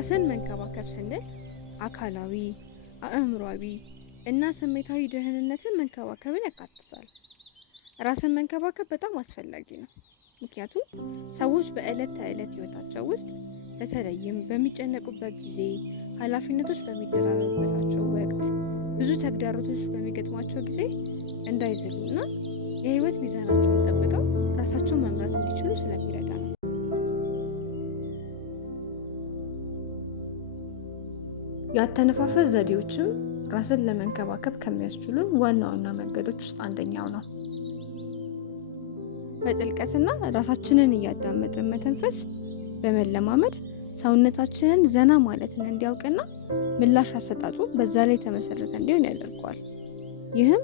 ራስን መንከባከብ ስንል አካላዊ፣ አእምሯዊ እና ስሜታዊ ደህንነትን መንከባከብን ያካትታል። ራስን መንከባከብ በጣም አስፈላጊ ነው። ምክንያቱም ሰዎች በዕለት ተዕለት ህይወታቸው ውስጥ በተለይም በሚጨነቁበት ጊዜ፣ ኃላፊነቶች በሚደራረቡባቸው ወቅት፣ ብዙ ተግዳሮቶች በሚገጥሟቸው ጊዜ እንዳይዝሉና የህይወት ሚዛናቸውን ጠብቀው ራሳቸውን መምራት እንዲችሉ ስለሚረዳ ነው። የአተነፋፈስ ዘዴዎችም ራስን ለመንከባከብ ከሚያስችሉን ዋና ዋና መንገዶች ውስጥ አንደኛው ነው። በጥልቀትና ራሳችንን እያዳመጥን መተንፈስ በመለማመድ ሰውነታችንን ዘና ማለትን እንዲያውቅና ምላሽ አሰጣጡ በዛ ላይ የተመሰረተ እንዲሆን ያደርገዋል። ይህም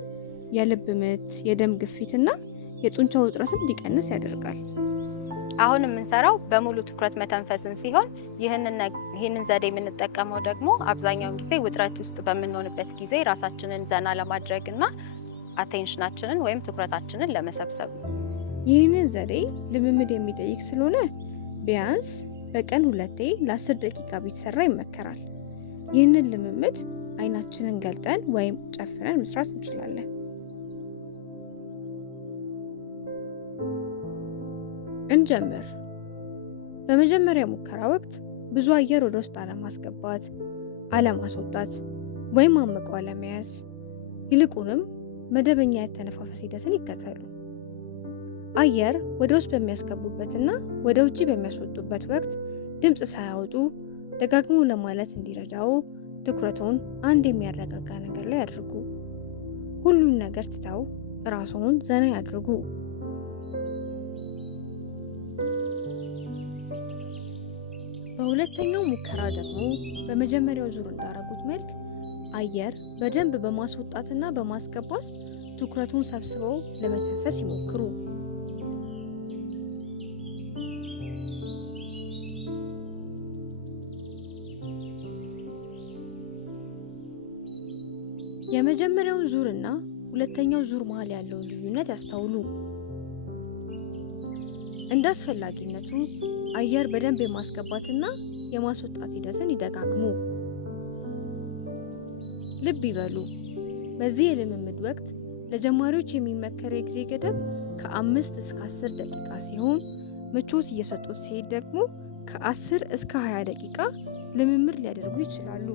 የልብ ምት፣ የደም ግፊትና የጡንቻ ውጥረትን እንዲቀንስ ያደርጋል። አሁን የምንሰራው በሙሉ ትኩረት መተንፈስን ሲሆን ይህንን ዘዴ የምንጠቀመው ደግሞ አብዛኛውን ጊዜ ውጥረት ውስጥ በምንሆንበት ጊዜ ራሳችንን ዘና ለማድረግና አቴንሽናችንን ወይም ትኩረታችንን ለመሰብሰብ ነው። ይህንን ዘዴ ልምምድ የሚጠይቅ ስለሆነ ቢያንስ በቀን 2 ለ10 ደቂቃ ቢሰራ ይመከራል። ይህንን ልምምድ አይናችንን ገልጠን ወይም ጨፍነን መስራት እንችላለን። እንጀምር። በመጀመሪያ ሙከራ ወቅት ብዙ አየር ወደ ውስጥ አለማስገባት፣ አለማስወጣት ወይም አምቆ አለመያዝ፣ ይልቁንም መደበኛ የተነፋፈስ ሂደትን ይከተሉ። አየር ወደ ውስጥ በሚያስገቡበትና ወደ ውጪ በሚያስወጡበት ወቅት ድምፅ ሳያወጡ ደጋግሞ ለማለት እንዲረዳው ትኩረቱን አንድ የሚያረጋጋ ነገር ላይ ያድርጉ። ሁሉን ነገር ትተው ራስዎን ዘና ያድርጉ። በሁለተኛው ሙከራ ደግሞ በመጀመሪያው ዙር እንዳረጉት መልክ አየር በደንብ በማስወጣትና በማስገባት ትኩረቱን ሰብስበው ለመተንፈስ ይሞክሩ። የመጀመሪያውን ዙርና ሁለተኛው ዙር መሃል ያለውን ልዩነት ያስተውሉ። እንደ አስፈላጊነቱ አየር በደንብ የማስገባትና የማስወጣት ሂደትን ይደጋግሙ። ልብ ይበሉ፣ በዚህ የልምምድ ወቅት ለጀማሪዎች የሚመከረው የጊዜ ገደብ ከ5 እስከ 10 ደቂቃ ሲሆን ምቾት እየሰጡት ሲሄድ ደግሞ ከ10 እስከ 20 ደቂቃ ልምምድ ሊያደርጉ ይችላሉ።